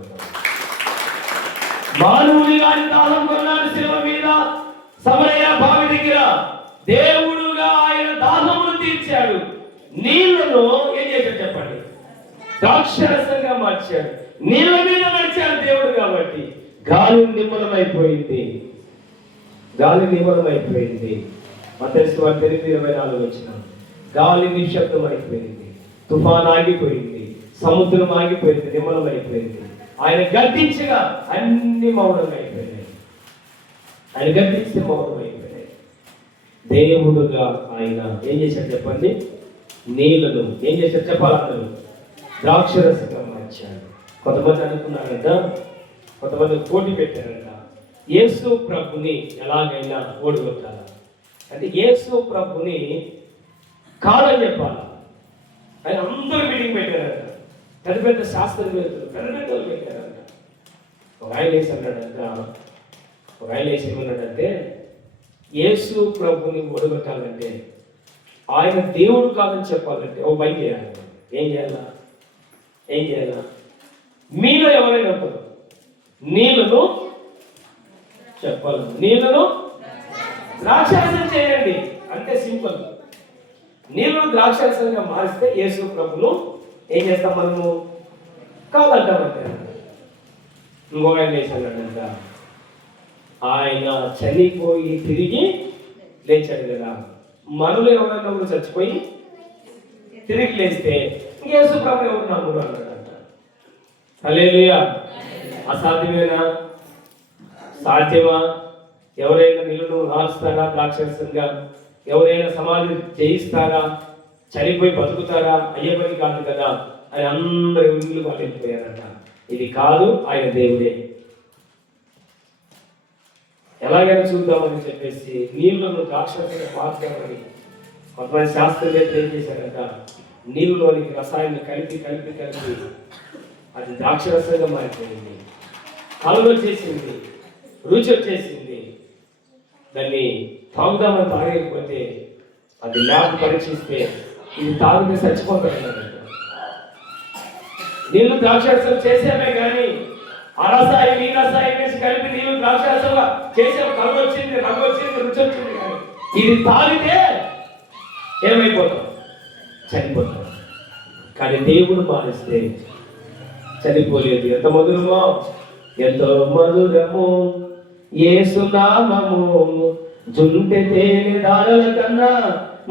మానవుడి గారి దాహం కొన్నాడు శిలువ మీద సమరయ బావి దగ్గర. దేవుడుగా ఆయన దాహమును తీర్చాడు. నీళ్లను ఏం చేశాడు చెప్పండి? ద్రాక్షరసంగా మార్చాడు. నీళ్ళ మీద నడిచాడు దేవుడు కాబట్టి. గాలి నిమ్మలమైపోయింది. గాలి నిమ్మలమైపోయింది. మత్తయి సువార్త 8:24 వచ్చిన గాలి నిశ్శబ్దం అయిపోయింది. తుఫాన్ ఆగిపోయింది. సముద్రం ఆగిపోయింది, నిమ్మలమైపోయింది. ఆయన గద్దించగా అన్ని మౌనం అయిపోయినాయి. ఆయన గద్దించి మౌనం అయిపోయినాయి. దేవుడుగా ఆయన ఏం చేశాడు చెప్పండి? నీళ్లను ఏం చేశాడు చెప్పాలి అందరూ? ద్రాక్షరసంగా మార్చాడు. కొంతమంది అనుకున్నారంట, కొంతమంది పోటీ పెట్టారంట, యేసు ప్రభుని ఎలాగైనా ఓడిగొట్టాలా అంటే యేసు ప్రభుని కాదని చెప్పాలా అని అందరూ మీటింగ్ పెట్టారంట. పెద్ద పెద్ద శాస్త్రవేత్తలు పెద్ద పెద్దలు పెట్టారంట. ఒక ఆయన వేసి ఏమన్నాడంటే యేసు ప్రభుని ఓడగొట్టాలంటే, ఆయన దేవుడు కాదని చెప్పాలంటే ఓ పని చేయాలి. ఏం చేయాలా? మీలో ఎవరైనా ఒకరు నీళ్లను చెప్పాలి, నీళ్లను ద్రాక్షారసం చేయండి. అంటే సింపుల్. నీళ్లను ద్రాక్షారసంగా మారిస్తే యేసు ప్రభును ఏం చేస్తాం మనము? కాదంటామంటే. ఇంకో ఆయన వేసాడంట, ఆయన చనిపోయి తిరిగి లేచాడు కదా. మనలో ఎవరైనా కూడా చచ్చిపోయి తిరిగి లేస్తే యేసు ప్రభు ఎవరు నమ్ముడు అన్నాడంట. హల్లెలూయా. అసాధ్యమేనా? సాధ్యమా? ఎవరైనా నీళ్లను రాస్తారా ద్రాక్షరసంగా? ఎవరైనా సమాధి చేయిస్తారా? చనిపోయి బతుకుతారా? అయ్యే పని కాదు కదా అని అందరూ ఇల్లు వాళ్ళు వెళ్ళిపోయారంట. ఇది కాదు, ఆయన దేవుడే. ఎలాగైనా చూద్దామని చెప్పేసి నీళ్లను ద్రాక్షరసంగా మార్చామని కొంతమంది శాస్త్రవేత్తలు ఏం చేశారంట, నీళ్ళలోనికి రసాయనం కలిపి అది ద్రాక్షరసంగా మారిపోయింది. కలర్ వచ్చేసింది, రుచి వచ్చేసింది. దాన్ని తాగుదామని తాగకపోతే అది ల్యాబ్ పరీక్షిస్తే ఇది తాగితే చచ్చిపోతాడు. నీళ్లు ద్రాక్షరసం చేసేమే కానీ ఆ రసాయనం ఈ రసాయనం వేసి కలిపి నీళ్లు ద్రాక్షరసంగా చేసే కలర్ వచ్చింది, రంగు వచ్చింది, రుచి వచ్చింది. కానీ ఇది తాగితే ఏమైపోతాం? చనిపోతాం. కానీ దేవుడు మారిస్తే చనిపోలేదు. ఎంత మధురమో, ఎంతో మధురము యేసు నామము, జుంటె తేనె దారుల కన్నా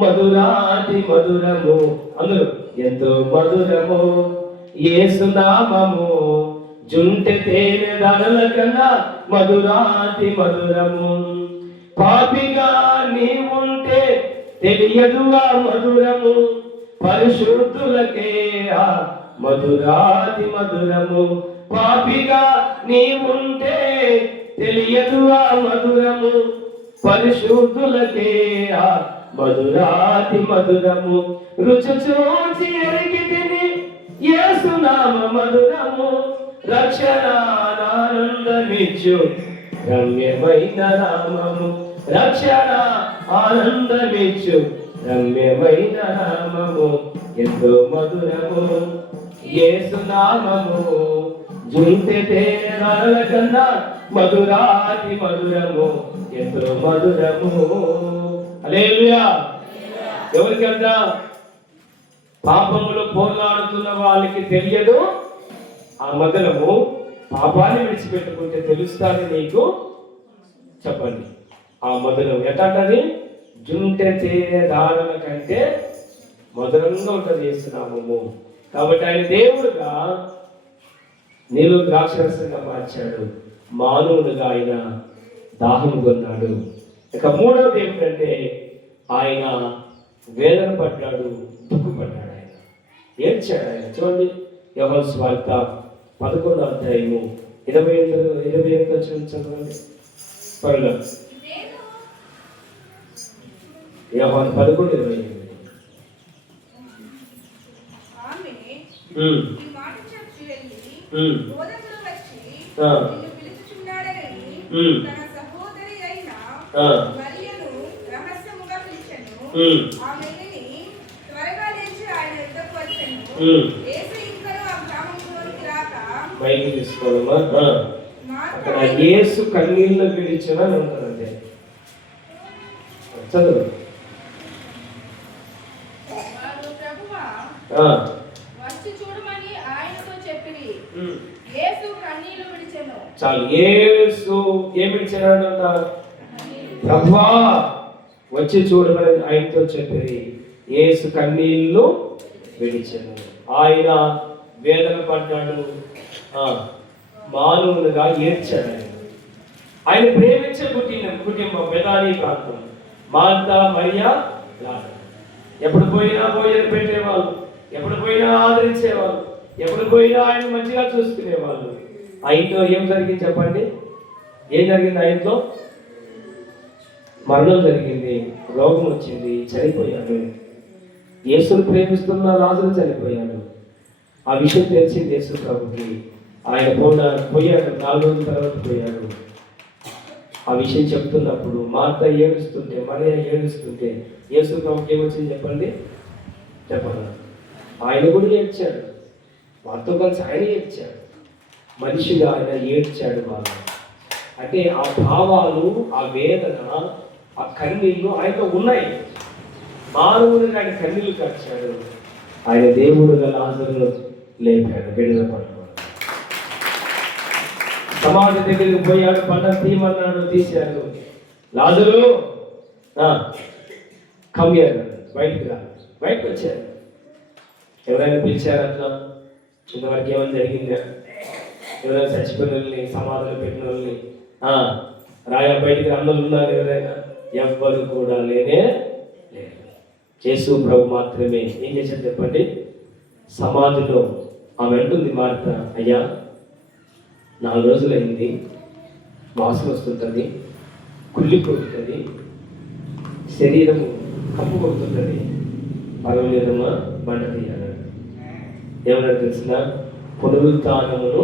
మధురాతి మధురము. అందరూ ఎంతో మధురము యేసు నామము, జుంటె తేనె దారుల కన్నా మధురాతి మధురము. పాపిగా నీవుంటే తెలియదుగా మధురము, పరిశుద్ధులకే మధురాతి మధురము. పాపిగా నీవుంటే తెలియదుగా మధురము, పరిశుద్ధులకే మధురాతి మధురము. రుచి చూచి ఎరిగి తిని యేసు నామ మధురము, రక్షణ ఆనందమిచ్చు రమ్యమైన నామము. రక్షణ ఆనందమిచ్చు రమ్యమైన నామము, ఎంతో మధురము యేసు నామము, జుంటె తేనె దారుల కన్నా మధురాతి మధురము, ఎంతో మధురము. హల్లెలూయా. ఎవరికంట? పాపములు పోరాడుతున్న వాళ్ళకి తెలియదు ఆ మధురము. పాపాన్ని విడిచిపెట్టుకుంటే తెలుస్తుంది నీకు. చెప్పండి ఆ మధురం ఎట్టంటది? జుంటె తేనె దారుల కంటే మధురంగా ఉంటుంది యేసునామము. కాబట్టి ఆయన దేవుడుగా నీళ్ళు ద్రాక్షరసంగా మార్చాడు. మానవుడుగా ఆయన దాహం కొన్నాడు. ఇక మూడవది ఏమిటంటే ఆయన వేదన పడ్డాడు, దుఃఖపడ్డాడు. ఆయన ఏడ్చాడు. ఆయన చూడండి, యోహాను సువార్త 11వ అధ్యాయము 28 చదవండి. పరులు యోహాను 11:28. ఈ మాట చెప్పి వెళ్ళి బోధకుడు వచ్చి నిన్ను పిలుచుచున్నాడని తన సహోదరి అయిన మరియను రహస్యముగా పిలిచెను. ఆమెని త్వరగా లేచి ఆయన యుద్ధకు వచ్చెను. యేసు ఇంకనూ ఆ గ్రామంలోనికి రాక బయటికి తీసుకోవాలమ్మా. అక్కడ యేసు కన్నీళ్ళు విడిచిన ఉంటారంటే చదువు. చాలు. యేసు ఏమి విడిచాడంట? ప్రభువా వచ్చి చూడమని ఆయనతో చెప్పిరి. యేసు కన్నీళ్ళు విడిచాను. ఆయన వేదన పడ్డాడు, మానవులుగా ఏడ్చాడు. ఆయన ప్రేమించే కుటుంబం బెతానీ ప్రాంతం. మార్తా, మరియా, లాజరు. ఎప్పుడు పోయినా భోజనం పెట్టేవాళ్ళు, ఎప్పుడు పోయినా ఆదరించేవాళ్ళు, ఎప్పుడు పోయినా ఆయన మంచిగా చూసుకునేవాళ్ళు. ఆయనతో ఏం జరిగింది చెప్పండి? ఏం జరిగింది? ఆయనతో మరణం జరిగింది, రోగం వచ్చింది, చనిపోయాడు. యేసును ప్రేమిస్తున్న లాజరు చనిపోయాడు. ఆ విషయం తెలిసింది యేసు ప్రభుకి. ఆయన పోయాడు, 4 రోజుల తర్వాత పోయాడు. ఆ విషయం చెప్తున్నప్పుడు మార్త ఏడుస్తుంటే, మరియా ఏడుస్తుంటే యేసు ప్రభుకి ఏమొచ్చింది చెప్పండి? చెప్పండి. ఆయన కూడా ఏడ్చాడు, వారితో కలిసి ఆయన ఏడ్చాడు. మనిషిగా ఆయన ఏడ్చాడు బాగా. అంటే ఆ భావాలు, ఆ వేదన, ఆ కన్నీళ్ళు ఆయనతో ఉన్నాయి. మానవుడిగా ఆయన కన్నీళ్ళు కార్చాడు. ఆయన దేవుడుగా లాజరును లేపాడు, విడుదల పడ్డాడు. సమాధి దగ్గరికి పోయాడు, పడ్డం తీయమన్నాడు, తీశాడు. లాజరు కమ్యాడు, బయటికి రా. బయటకు వచ్చాడు. ఎవరైనా పిలిచారు అట్లా? ఇంతవరకు ఏమైనా జరిగిందా? ఎవరైనా చచ్చిపోయిన వాళ్ళని, సమాధులు పెట్టిన వాళ్ళని రాయా బయటికి అన్నలు ఉన్నారు ఎవరైనా? ఎవ్వరు కూడా లేనే లేదు. యేసు ప్రభు మాత్రమే ఏం చేశాడు చెప్పండి? సమాధిలో ఆమె అంటుంది మార్త, అయ్యా 4 రోజులైంది, వాసన వస్తుంటుంది, కుళ్ళిపోతుంది, శరీరము కప్పుకొడుతుంటుంది, పర్వాలేదమ్మా బండ తీయాలి. ఏమన్నా తెలిసిన? పునరుత్థానమును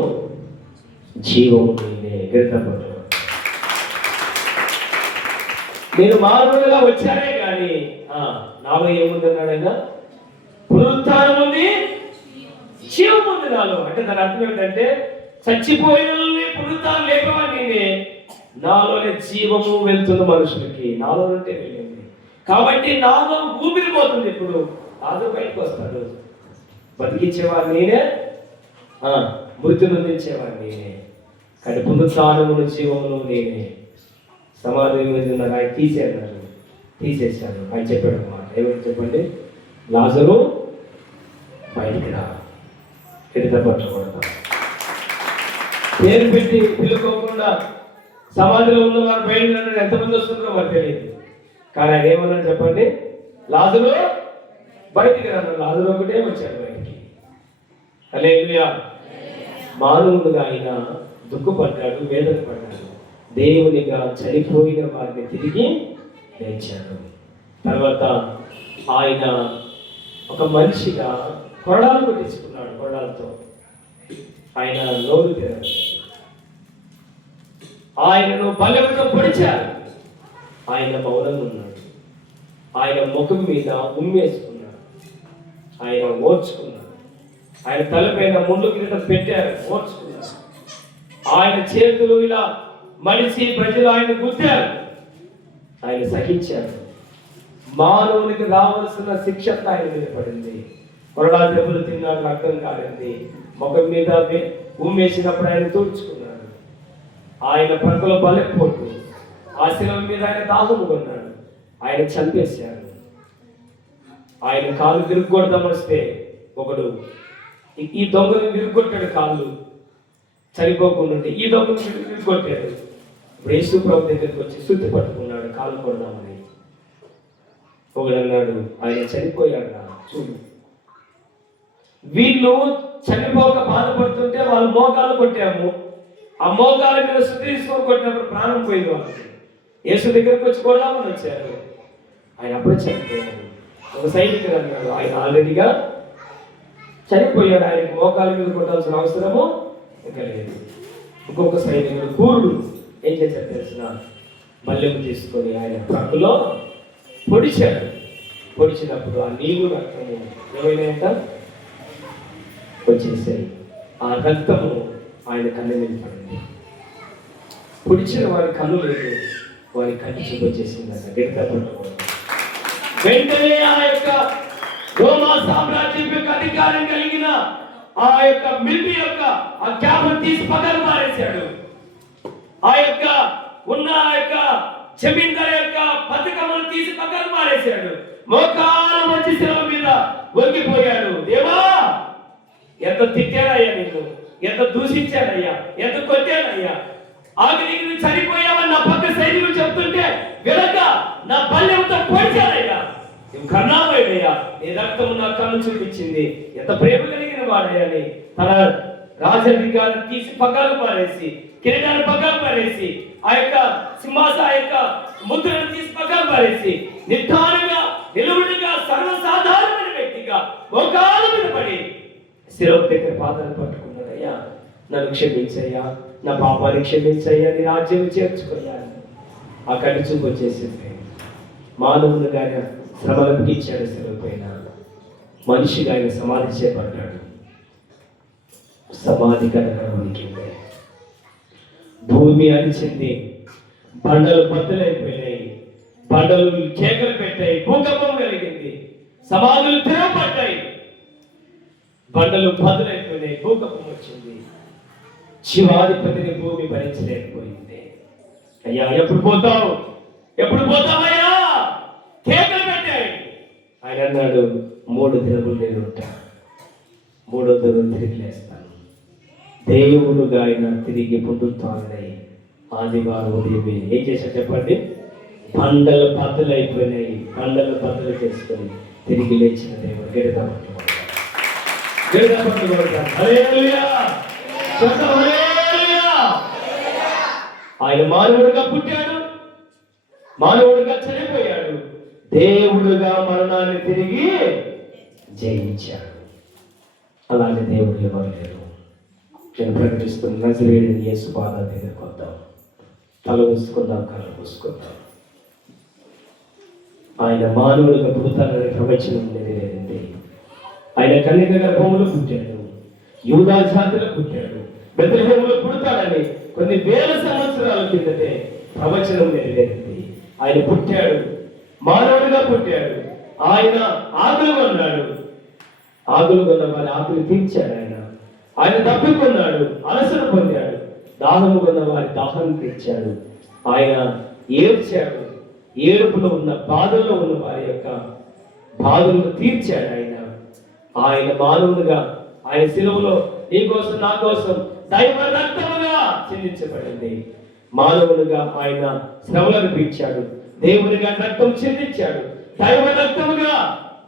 జీవము నేనే. గీతపడు. నేను మానవులుగా వచ్చానే కానీ నాలో ఏముందన్నాడు ఆయన? పునరుత్థానం ఉంది, జీవం ఉంది నాలో. అంటే దాని అర్థం ఏంటంటే చచ్చిపోయిన పునరుత్థానం లేపవా నేనే, నాలోనే జీవము వెళ్తున్న మనుషులకి నాలో ఉంటే వెళ్ళింది. కాబట్టి నాలో ఊపిరి పోతుంది. ఇప్పుడు నాలో బయటకు వస్తాడు. బతికించేవాడు నేనే, మృతి నొందించేవాడు నేనే. కానీ పునరుత్థానమును జీవమును నేనే. సమాధి మీద ఆయన తీసేశాడు. ఆయన చెప్పాడు అన్నమాట. ఏమని చెప్పండి? లాజరు బయటికి రా, ఎడత పట్టకూడదు. పేరు పెట్టి పిలుకోకుండా సమాధిలో ఉన్నవారు బయటికి రండి ఎంతమంది వస్తున్నారో మరి తెలియదు. కానీ ఆయన ఏమన్నా చెప్పండి? లాజరు బయటికి రా. లాజరు ఒకటే వచ్చాడు బయటికి. హల్లెలూయా. మానవుడుగా ఆయన దుఃఖపడ్డాడు, వేదన పడ్డాడు. దేవునిగా చనిపోయిన వారిని తిరిగి లేచాడు. తర్వాత ఆయన ఒక మనిషిగా కొరడాలు కొట్టించుకున్నాడు. కొరడాలతో ఆయన నోరు తెరదు. ఆయనను బలముతో పొడిచారు. ఆయన మౌనంగా ఉన్నాడు. ఆయన ముఖం మీద ఉమ్మేసుకున్నాడు. ఆయన ఓర్చుకున్నాడు. ఆయన తలపైన ముళ్ళు కింద పెట్టారు, ఓర్చుకున్నాడు. ఆయన చేతులు ఇలా మనిషి ప్రజలు ఆయన గుద్దారు, ఆయన సహించారు. మానవునికి రావాల్సిన శిక్ష ఆయన మీద పడింది. కొరడా దెబ్బలు తిన్నాడు, రక్తం కాలింది. ముఖం మీద ఉమ్మేసినప్పుడు ఆయన తుడుచుకున్నాడు. ఆయన ప్రక్కలో బలెపోటు, ఆ శిలం మీద ఆయన దాహము కొన్నాడు. ఆయన చంపేశాడు. ఆయన కాలు విరుగొడదామొస్తే ఒకడు ఈ దొంగను విరుగొట్టాడు. కాళ్ళు చనిపోకుండా ఈ దొంగను విరుగొట్టాడు. ఇప్పుడు యేసు ప్రభు దగ్గరికి వచ్చి శుద్ధి పట్టుకున్నాడు కాలు కొడదామని. ఒకడు అన్నాడు, ఆయన చనిపోయాడు చూడు. వీళ్ళు చనిపోక బాధపడుతుంటే వాళ్ళు మోకాలు కొట్టాము. ఆ మోకాల మీద శుద్ధి తీసుకొని కొట్టినప్పుడు ప్రాణం పోయింది వాళ్ళకి. యేసు దగ్గరికి వచ్చి కొడదామని వచ్చారు. ఆయన అప్పుడే చనిపోయాడు. ఒక సైనికుడు అన్నాడు, ఆయన ఆల్రెడీగా చనిపోయాడు. ఆయనకు మోకాల మీద కొట్టాల్సిన అవసరము ఇక లేదు. ఇంకొక సైనికుడు కూరుడు ఏం చేశాడు తెలిసిన, మల్లెము తీసుకొని ఆయన ప్రక్కలో పొడిచాడు. పొడిచినప్పుడు ఆ నీళ్ళు రక్తము ఏమైనాయంట వచ్చేసాయి. ఆ రక్తము ఆయన కన్ను మీద పడింది. పొడిచిన వారి కన్ను లేదు, వారి కంటి చూపు వచ్చేసిందట. వెంటనే ఆ యొక్క రోమా సామ్రాజ్యం యొక్క అధికారం కలిగిన ఆ యొక్క మిలిటరీ యొక్క ఆ క్యాబ్ తీసి పగలు మారేశాడు. ఆ యొక్క ఉన్న ఆ యొక్క జమీందారు యొక్క పథకములు తీసి పగలు మారేశాడు. మోకాల మంచి శిలువ మీద వంగిపోయాడు. దేవా, ఎంత తిట్టాడయ్యా నిన్ను, ఎంత దూషించాడయ్యా, ఎంత కొట్టాడయ్యా, ఆఖరికి నువ్వు చనిపోయావని నా పక్క సైనికులు చెప్తుంటే వెనక నా బల్యంతో పొడిచాడయ్యా, నువ్వు కన్నావయ్యా, నీ రక్తము నా కన్ను చూపించింది, ఎంత ప్రేమ కలిగిన వాడయ్యని తన రాజాధికారం తీసి పక్కకు పారేసి, కిరీటాన్ని పక్కకు పారేసి, ఆ యొక్క సింహాస ఆ యొక్క ముద్రను తీసి పక్కకు పారేసి, నిర్ధారంగా నిలువుడిగా సర్వసాధారణమైన వ్యక్తిగా మోకాళ్ళ మీద పడి శిలువ దగ్గర పాదాలు పట్టుకున్నాడయ్యా, నన్ను క్షమించయ్యా, నా పాపాన్ని క్షమించయ్యా, నీ రాజ్యం చేర్చుకోయాను. ఆ కంటి చూపు వచ్చేసింది. మానవునిగా ఆయన శ్రమలకు ఇచ్చాడు. శిలువ పైన మనిషిగా ఆయన సమాధి చేపట్టాడు. సమాధి కనకడానికి భూమి అరిచింది, బండలు బద్దలైపోయినాయి, బండలు కేకలు పెట్టాయి, భూకంపం కలిగింది, సమాధులు తెరవబడ్డాయి, బండలు బద్దలైపోయినాయి, భూకంపం వచ్చింది. శివాధిపతిని భూమి భరించలేకపోయింది. అయ్యా ఎప్పుడు పోతావు, ఎప్పుడు పోతావయ్యా, కేకలు పెట్టాయి. ఆయన అన్నాడు, 3 దినములు నేను ఉంటా, 3వ దినం తిరిగి లేస్తాను. దేవుడుగా ఆయన తిరిగి పునరుత్థానుడై ఆదివారం ఉదయమే ఏం చేశాడు చెప్పండి, బండలు బద్దలు అయిపోయినాయి, బండలు బద్దలు చేసుకొని తిరిగి లేచిన దేవుడు. ఆయన మానవుడిగా పుట్టాడు, మానవుడిగా చనిపోయాడు, దేవుడుగా మరణాన్ని తిరిగి జయించాడు. అలాంటి దేవుడు ఎవరు లేరు. నేను ప్రకటిస్తున్న నజరేయుడైన యేసు పాదాల దగ్గరికి వద్దాం, తల మూసుకుందాం, కళ్ళు మూసుకుందాం. ఆయన మానవుడిగా పుడతానని ప్రవచనం నెరవేరింది. ఆయన కన్యక గర్భంలో పుట్టాడు, యూదా జాతిలో పుట్టాడు, బెత్లెహేములో పుడతాడని కొన్ని వేల సంవత్సరాల కిందటే ప్రవచనం నెరవేరింది. ఆయన పుట్టాడు, మానవుడిగా పుట్టాడు. ఆయన ఆకులు కొన్నాడు, ఆకులు కొన్న వారి ఆకులు తీర్చాడు. ఆయన తప్పికొన్నాడు, అలసట పొందాడు, దాహము కొన్న వారి దాహం తీర్చాడు. ఆయన ఏడ్చాడు, ఏడుపులో ఉన్న బాధల్లో ఉన్న వారి యొక్క బాధలను తీర్చాడు. ఆయన మానవునిగా ఆయన శిలువలో నీ కోసం నా కోసం దైవ రక్తముగా చెందించబడింది. మానవునిగా ఆయన శ్రమలను తీర్చాడు, దేవునిగా రక్తం చెందించాడు, దైవ రక్తముగా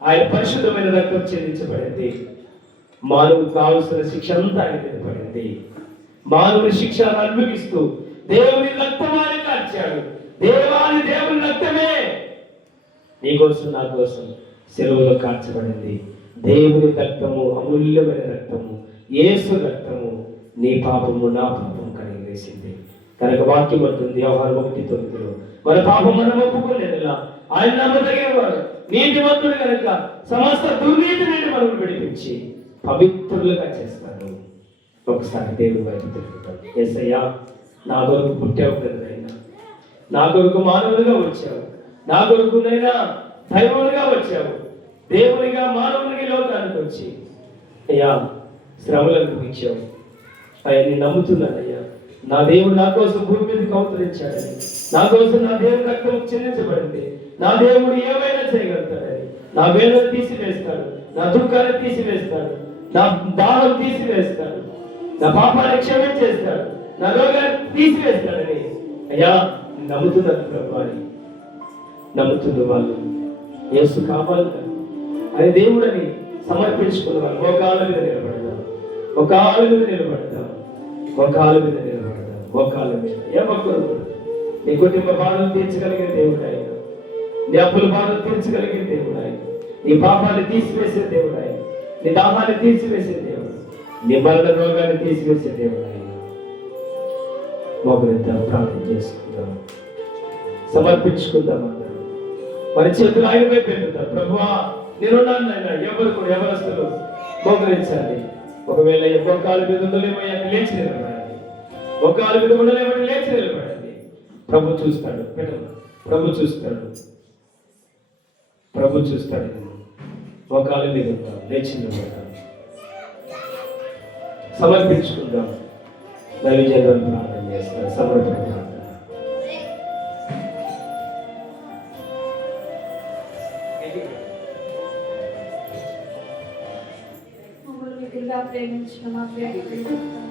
ఆయన పరిశుద్ధమైన రక్తం చెందించబడింది. మానవుకు కావలసిన శిక్ష అంతా ఆయన మీద పడింది. మానవుని శిక్షను అనుభవిస్తూ దేవుని రక్తమాన్ని కార్చాడు. దేవుని రక్తమే నీ కోసం నా కోసం సెలవులో కార్చబడింది. దేవుని రక్తము అమూల్యమైన రక్తము, యేసు రక్తము నీ పాపము నా పాపము కడిగి వేసింది. కనుక వాక్యం అంటుంది వ్యవహారం 1:9, మన పాపం మనం ఒప్పుకోలేదులా ఆయన నమ్మదగిన వాడు, నీతిమంతుడు కనుక సమస్త దుర్నీతి నుండి మనం విడిపించి పవిత్రులుగా చేస్తాను. ఒకసారి దేవుని వైపు తిరుగుతాం. యేసయ్యా, నా కొరకు పుట్టావు కదా అయినా, నా కొరకు మానవునిగా వచ్చావు, నా కొరకునైనా దైవమునిగా వచ్చావు, దేవునిగా మానవునిగా లోకానికి వచ్చి అయ్యా శ్రమలను అనుభవించావు. అయ్యా నేను నమ్ముతున్నానయ్యా, నా దేవుడు నా కోసం భూమి మీదకి అవతరించాడని, నా కోసం నా దేవుని రక్తం చెల్లించబడింది, నా దేవుడు ఏమైనా చేయగలుగుతాడని, నా వేదన తీసివేస్తాడు, నా దుఃఖాన్ని తీసివేస్తాడు, నా దాహం తీసివేస్తాడు, నా పాపాన్ని క్షమించేస్తాడు, నా రోగాన్ని తీసివేస్తాడని అయ్యా నమ్ముతున్నారు ప్రభు అని నమ్ముతున్న వాళ్ళు యేసు కావాలి అని దేవుడని సమర్పించుకున్న వాళ్ళు మోకాళ్ళ మీద నిలబడదాం, మోకాళ్ళ మీద నిలబడదాం, మోకాళ్ళ మీద నిలబడదాం, మోకాళ్ళ మీద. ఏ ఒక్కరు నీ కుటుంబ బాధలు తీర్చగలిగిన దేవుడు ఆయన, నీ అప్పుల బాధలు తీర్చగలిగిన దేవుడు ఆయన, నీ పాపాన్ని తీసివేసే దేవుడు ఆయన, నీ దాహాన్ని తీసివేసే దేవుడు, నీ మరణ రోగాన్ని తీసివేసే దేవుడు ఆయన. మోకరిద్దాం, ప్రార్థన చేసుకుందాం, సమర్పించుకుందాం అన్నాడు. మరి చేతులు ఆయనపై పెట్టుతాం. ప్రభువా నేనున్నాను నాయన. ఎవరు కూడా ఎవరస్తులు మోకరించాలి. ఒకవేళ మొక్కాల మీద ఉండలేమో లేచి నిలబడాలి. మొక్కాల మీద ఉండలేమని లేచి నిలబడాలి. ప్రభు చూస్తాడు. ప్రభు చూస్తాడు. ప్రభు చూస్తాడు. మోకాల మీద ఉంటాం, లేచి నిలబడాలి. సమర్పించుకుందాం. దైవజనులు ప్రార్థన చేస్తారు. సమర్పించుకుందాం. ప్రేమించిన మా ప్రేమ